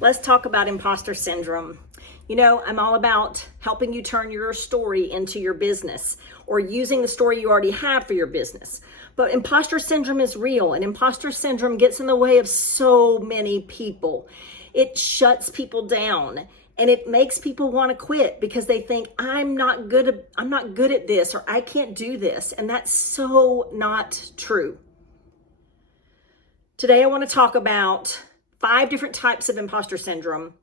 Let's talk about imposter syndrome. You know, I'm all about helping you turn your story into your business or using the story you already have for your business. But imposter syndrome is real, and imposter syndrome gets in the way of so many people. It shuts people down and it makes people want to quit because they think I'm not good at this, or I can't do this. And that's so not true. Today I want to talk about 5 different types of imposter syndrome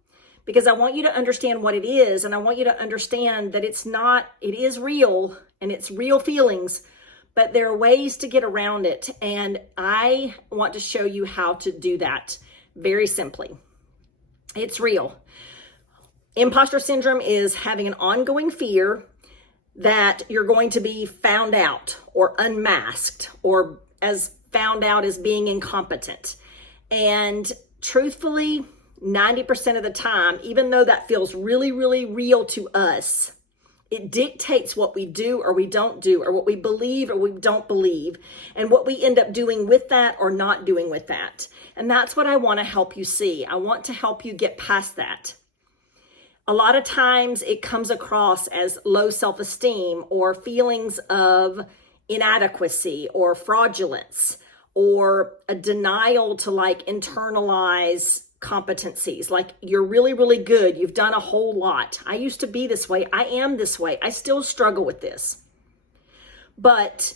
because I want you to understand what it is, and I want you to understand that it is real and it's real feelings, but there are ways to get around it. And I want to show you how to do that very simply. It's real. Imposter syndrome is having an ongoing fear that you're going to be found out or unmasked, or as found out as being incompetent. And truthfully, 90% of the time, even though that feels really, really real to us, it dictates what we do or we don't do, or what we believe or we don't believe, and what we end up doing with that or not doing with that. And that's what I want to help you see. I want to help you get past that. A lot of times it comes across as low self-esteem or feelings of inadequacy or fraudulence, or a denial to internalize competencies. Like, you're really, really good. You've done a whole lot. I used to be this way. I am this way. I still struggle with this. But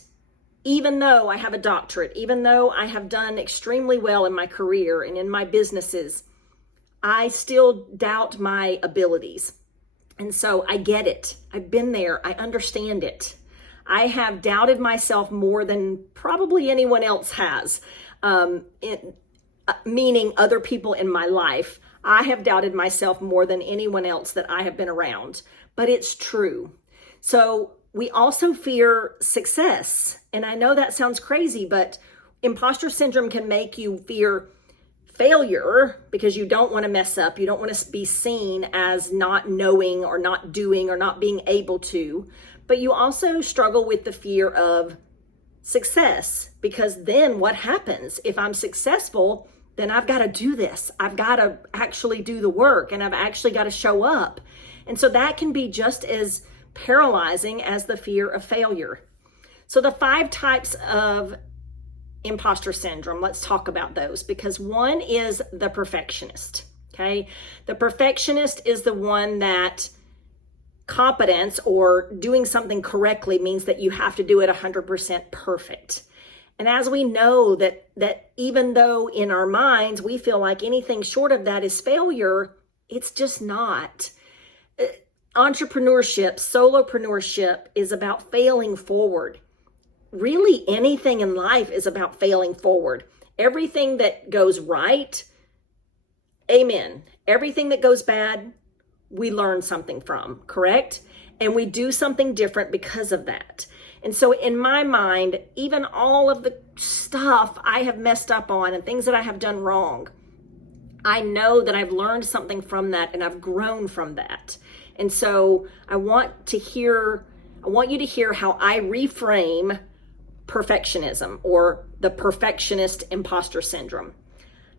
even though I have a doctorate, even though I have done extremely well in my career and in my businesses, I still doubt my abilities. And so I get it. I've been there. I understand it. I have doubted myself more than probably anyone else has, meaning other people in my life. I have doubted myself more than anyone else that I have been around, but it's true. So we also fear success. And I know that sounds crazy, but imposter syndrome can make you fear failure because you don't want to mess up. You don't want to be seen as not knowing or not doing or not being able to. But you also struggle with the fear of success, because then what happens? If I'm successful, then I've got to do this. I've got to actually do the work, and I've actually got to show up. And so that can be just as paralyzing as the fear of failure. So the 5 types of imposter syndrome, let's talk about those, because one is the perfectionist. Okay. The perfectionist is the one that competence or doing something correctly means that you have to do it 100% perfect. And as we know that even though in our minds we feel like anything short of that is failure, it's just not. Entrepreneurship, solopreneurship is about failing forward. Really, anything in life is about failing forward. Everything that goes right, amen. Everything that goes bad, we learn something from, correct? And we do something different because of that. And so in my mind, even all of the stuff I have messed up on and things that I have done wrong, I know that I've learned something from that and I've grown from that. And so I want you to hear how I reframe perfectionism or the perfectionist imposter syndrome.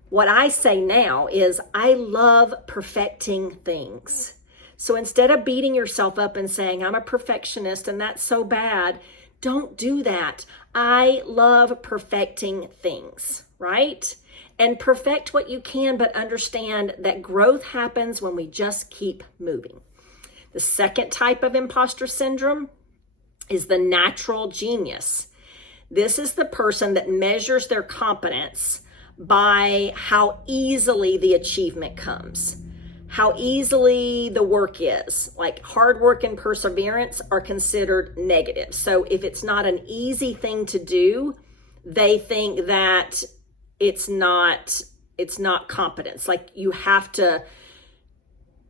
What I say now is I love perfecting things. So instead of beating yourself up and saying, I'm a perfectionist and that's so bad, don't do that. I love perfecting things, right? And perfect what you can, but understand that growth happens when we just keep moving. The second type of imposter syndrome is the natural genius. This is the person that measures their competence by how easily the achievement comes, how easily the work is. Like, hard work and perseverance are considered negative. So if it's not an easy thing to do, they think that it's not competence. Like, you have to,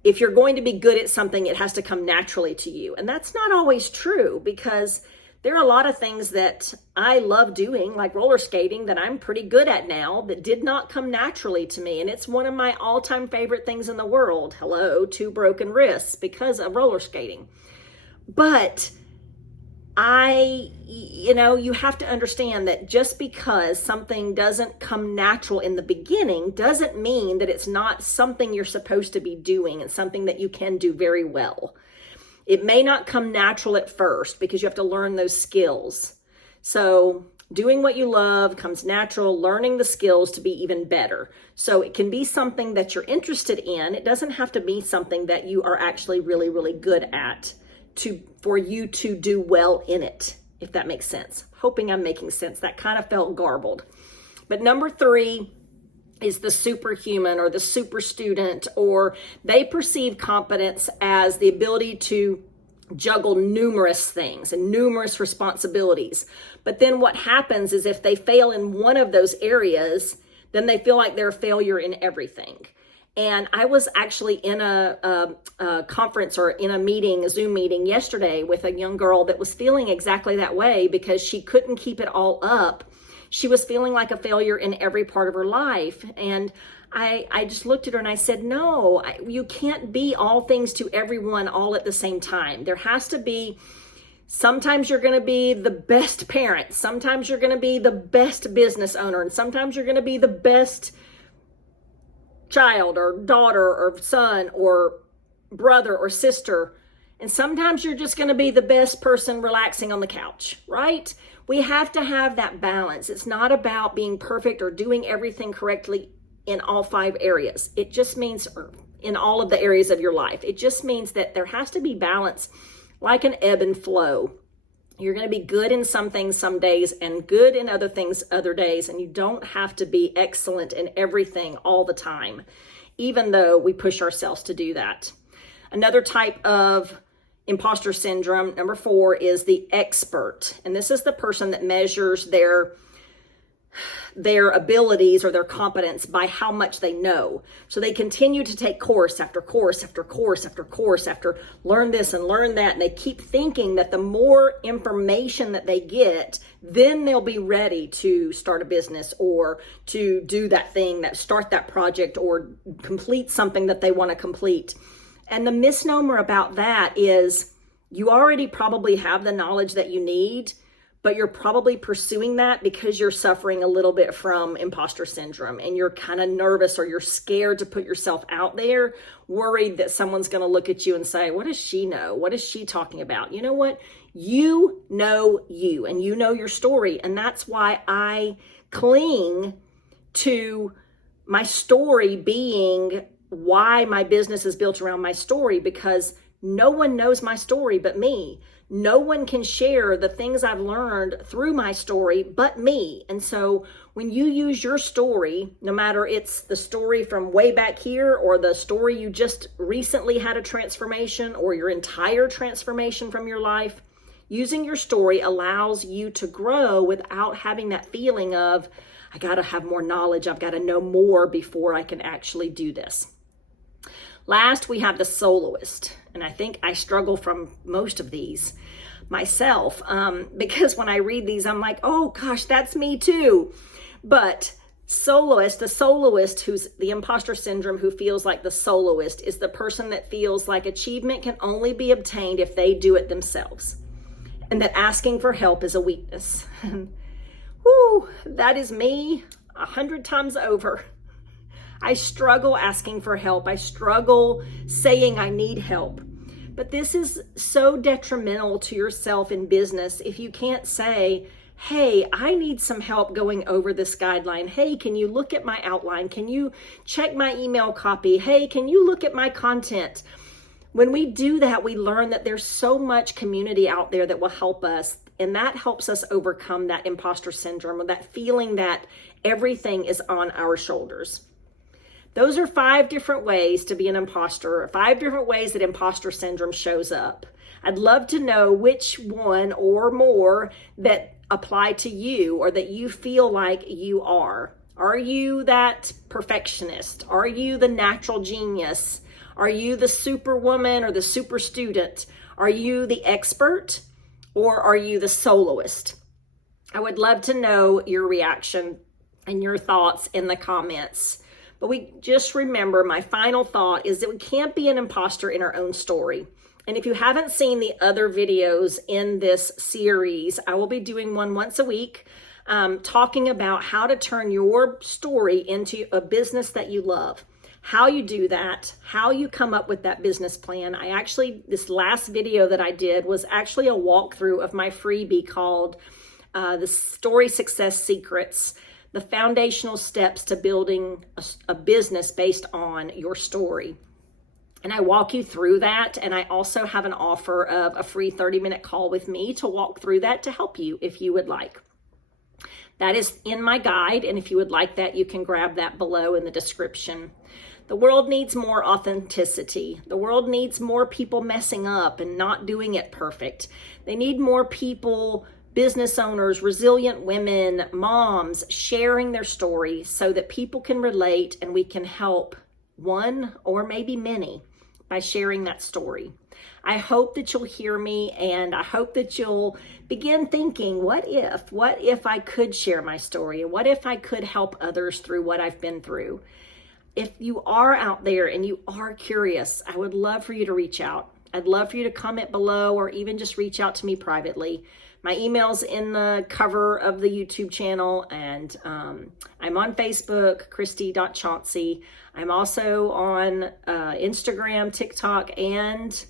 if you're going to be good at something, it has to come naturally to you. And that's not always true, because there are a lot of things that I love doing, like roller skating, that I'm pretty good at now, that did not come naturally to me. And it's one of my all-time favorite things in the world. Hello, 2 broken wrists because of roller skating. But you have to understand that just because something doesn't come natural in the beginning doesn't mean that it's not something you're supposed to be doing and something that you can do very well. It may not come natural at first because you have to learn those skills. So doing what you love comes natural, learning the skills to be even better. So it can be something that you're interested in. It doesn't have to be something that you are actually really, really good at for you to do well in it, if that makes sense. Hoping I'm making sense. That kind of felt garbled. But number 3 is the superhuman or the super student, or they perceive competence as the ability to juggle numerous things and numerous responsibilities. But then what happens is if they fail in one of those areas, then they feel like they're a failure in everything. And I was actually in a conference or in a Zoom meeting yesterday with a young girl that was feeling exactly that way because she couldn't keep it all up. She was feeling like a failure in every part of her life. And I just looked at her and I said, no, you can't be all things to everyone all at the same time. There has to be, sometimes you're going to be the best parent. Sometimes you're going to be the best business owner. And sometimes you're going to be the best child or daughter or son or brother or sister. And sometimes you're just going to be the best person relaxing on the couch, right? We have to have that balance. It's not about being perfect or doing everything correctly in all 5 areas. It just means in all of the areas of your life. It just means that there has to be balance, like an ebb and flow. You're going to be good in some things some days and good in other things other days. And you don't have to be excellent in everything all the time, even though we push ourselves to do that. Another type of imposter syndrome, number 4, is the expert. And this is the person that measures their abilities or their competence by how much they know. So they continue to take course after course after course after course after learn this and learn that. And they keep thinking that the more information that they get, then they'll be ready to start a business or to do that thing, start that project or complete something that they want to complete. And the misnomer about that is you already probably have the knowledge that you need, but you're probably pursuing that because you're suffering a little bit from imposter syndrome and you're kind of nervous or you're scared to put yourself out there, worried that someone's going to look at you and say, what does she know? What is she talking about? You know what? You know you and you know your story. And that's why I cling to my story being why my business is built around my story, because no one knows my story but me. No one can share the things I've learned through my story but me. And so when you use your story, no matter it's the story from way back here or the story you just recently had a transformation or your entire transformation from your life, using your story allows you to grow without having that feeling of, I got to have more knowledge. I've got to know more before I can actually do this. Last, we have the soloist. And I think I struggle from most of these myself because when I read these, I'm like, oh gosh, that's me too. But the soloist who's the imposter syndrome, who feels like the soloist, is the person that feels like achievement can only be obtained if they do it themselves. And that asking for help is a weakness. Woo, that is me 100 times over. I struggle asking for help. I struggle saying I need help. But this is so detrimental to yourself in business if you can't say, hey, I need some help going over this guideline. Hey, can you look at my outline? Can you check my email copy? Hey, can you look at my content? When we do that, we learn that there's so much community out there that will help us. And that helps us overcome that imposter syndrome, or that feeling that everything is on our shoulders. Those are 5 different ways to be an imposter, 5 different ways that imposter syndrome shows up. I'd love to know which one or more that apply to you or that you feel like you are. Are you that perfectionist? Are you the natural genius? Are you the superwoman or the super student? Are you the expert or are you the soloist? I would love to know your reaction and your thoughts in the comments. But we just remember, my final thought is that we can't be an imposter in our own story. And if you haven't seen the other videos in this series, I will be doing one once a week, talking about how to turn your story into a business that you love. How you do that, how you come up with that business plan. This last video that I did was actually a walkthrough of my freebie called The Story Success Secrets, the foundational steps to building a business based on your story. And I walk you through that. And I also have an offer of a free 30-minute call with me to walk through that to help you if you would like. That is in my guide. And if you would like that, you can grab that below in the description. The world needs more authenticity. The world needs more people messing up and not doing it perfect. They need more people, business owners, resilient women, moms, sharing their story so that people can relate and we can help one or maybe many by sharing that story. I hope that you'll hear me, and I hope that you'll begin thinking, what if I could share my story? And what if I could help others through what I've been through? If you are out there and you are curious, I would love for you to reach out. I'd love for you to comment below or even just reach out to me privately. My email's in the cover of the YouTube channel, and I'm on Facebook, Cristi.Chauncey. I'm also on Instagram, TikTok, and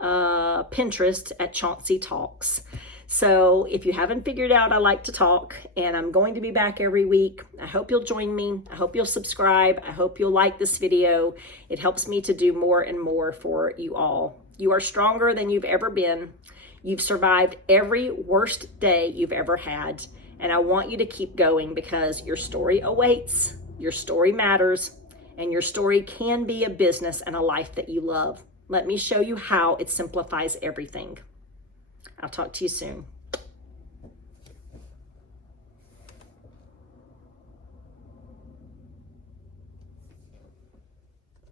Pinterest at Chauncey Talks. So if you haven't figured out, I like to talk, and I'm going to be back every week. I hope you'll join me. I hope you'll subscribe. I hope you'll like this video. It helps me to do more and more for you all. You are stronger than you've ever been. You've survived every worst day you've ever had. And I want you to keep going because your story awaits, your story matters, and your story can be a business and a life that you love. Let me show you how it simplifies everything. I'll talk to you soon.